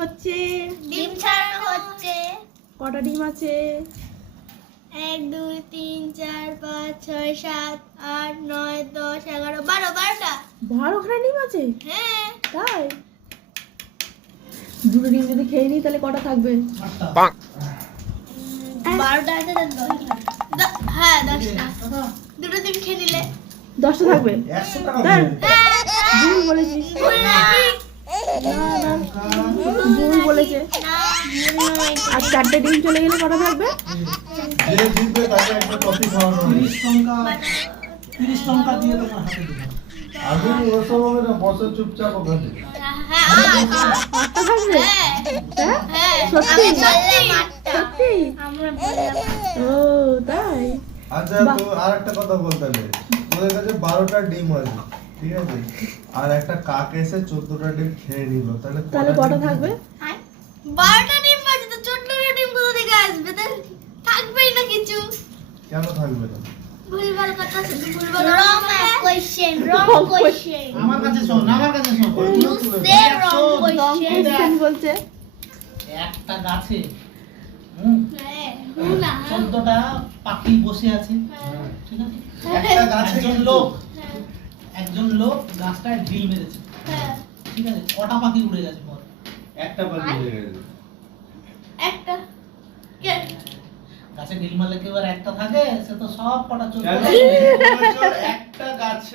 হচ্ছে ডিম ছাড়ানো হচ্ছে। কটা ডিম আছে? 1 2 3 4 5 6 7 8 9 10 11 12 12টা। 12খানা ডিম আছে? হ্যাঁ তাই? দুটো ডিম যদি খেয়ে নিই তাহলে কটা থাকবে? 12টা আছে না 10টা। হ্যাঁ 10টা। দুটো ডিম খেয়ে নিলে 10টা থাকবে? 100 টাকা হ্যাঁ। দেবো। ভুল বলেছিস। না না ভুল বলেছে। আর 4টে ডিম চলে গেলে কটা থাকবে? যে জিতবে তাকে একটা কফি খাওয়ানো হবে। 30 টাকা দিয়ে তোমার হাতে দিলাম। আগুন ওসব হবে না, বসে চুপচাপ ওখানে। হ্যাঁ 8টা থাকবে? হ্যাঁ? হ্যাঁ সত্যি? আমি বললাম 8টা। সত্যি? আমরা বললাম ও তাই? আচ্ছা তো আর একটা কথা বলতে হবে, তোদের কাছে 12টা ডিম আছে, ঠিক আছে, আর একটা কাক এসে 14টা ডিম খেয়ে নিল, তাহলে তাহলে কটা থাকবে? 12টা ডিম আছে তো 14টা ডিম কোথা থেকে আসবে? তাহলে থাকবেই না কিছু। কেন থাকবে না? ভুলভাল কথা শুধু ভুলভাল রং কোশ্চেন আমার কাছে শোন, আমার কাছে শোন। You say wrong wrong question. Question বলছে। একটা গাছে হ্যাঁ 14টা পাখি বসে আছে, ঠিক আছে? একটা গাছে একজন লোক গাছটায় ঢিল মেরেছে, হ্যাঁ ঠিক আছে? কটা পাখি উড়ে গেছে বল? একটা পাখি হয়ে গেছে। একটা কে গাছে ঢিল মারলে কি এবার একটা থাকে? সে তো সব কটা 14 কেন? একটা গাছে